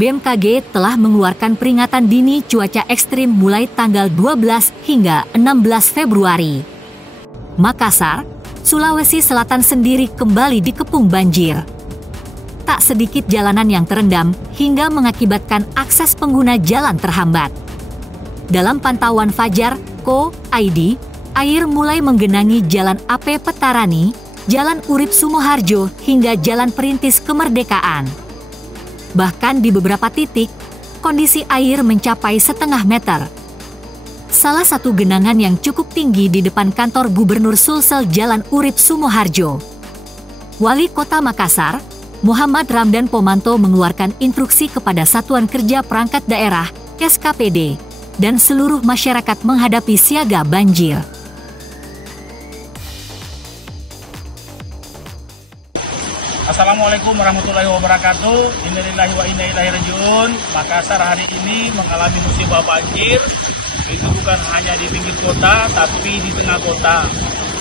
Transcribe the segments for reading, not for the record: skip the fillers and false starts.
BMKG telah mengeluarkan peringatan dini cuaca ekstrim mulai tanggal 12 hingga 16 Februari. Makassar, Sulawesi Selatan sendiri kembali dikepung banjir. Tak sedikit jalanan yang terendam hingga mengakibatkan akses pengguna jalan terhambat. Dalam pantauan Fajar Co.id, air mulai menggenangi Jalan AP Petarani, Jalan Urip Sumoharjo hingga Jalan Perintis Kemerdekaan. Bahkan di beberapa titik, kondisi air mencapai setengah meter. Salah satu genangan yang cukup tinggi di depan kantor Gubernur Sulsel Jalan Urip Sumoharjo. Wali Kota Makassar, Muhammad Ramdan Pomanto mengeluarkan instruksi kepada Satuan Kerja Perangkat Daerah, SKPD, dan seluruh masyarakat menghadapi siaga banjir. Assalamualaikum warahmatullahi wabarakatuh. Innalillahi wa inna ilaihi raji'un. Makassar hari ini mengalami musibah banjir. Itu bukan hanya di pinggir kota, tapi di tengah kota.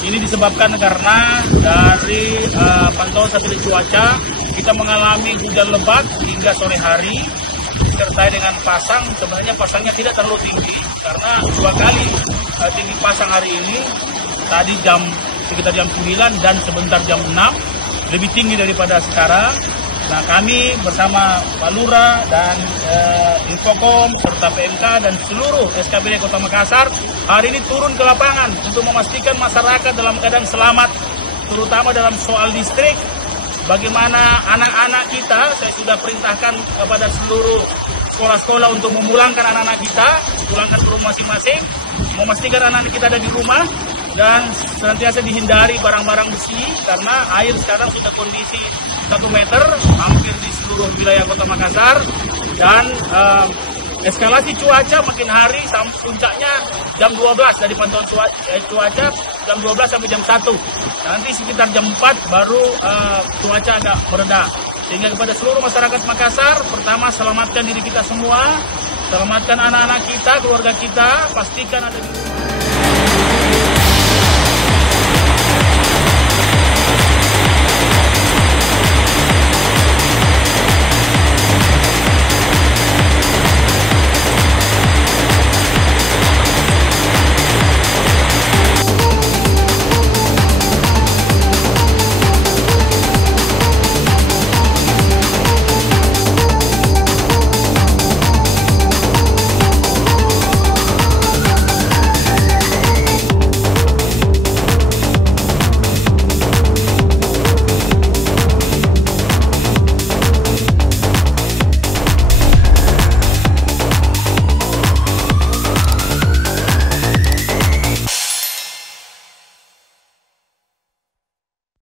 Ini disebabkan karena dari pantauan satelit cuaca, kita mengalami hujan lebat hingga sore hari, disertai dengan pasang. Sebenarnya pasangnya tidak terlalu tinggi, karena 2 kali tinggi pasang hari ini. Tadi sekitar jam 9 dan sebentar jam 6. Lebih tinggi daripada sekarang. Nah, kami bersama Pak Lurah dan Infokom serta PMK dan seluruh SKPD Kota Makassar hari ini turun ke lapangan untuk memastikan masyarakat dalam keadaan selamat, terutama dalam soal listrik. Bagaimana anak-anak kita, saya sudah perintahkan kepada seluruh sekolah-sekolah untuk memulangkan anak-anak kita, pulangkan ke rumah masing-masing, memastikan anak-anak kita ada di rumah, dan senantiasa dihindari barang-barang besi karena air sekarang sudah kondisi 1 meter hampir di seluruh wilayah Kota Makassar, dan eskalasi cuaca makin hari sampai puncaknya jam 12 dari pantauan cuaca jam 12 sampai jam 1. Nanti sekitar jam 4 baru cuaca agak mereda. Sehingga kepada seluruh masyarakat Makassar, pertama selamatkan diri kita semua, selamatkan anak-anak kita, keluarga kita, pastikan ada di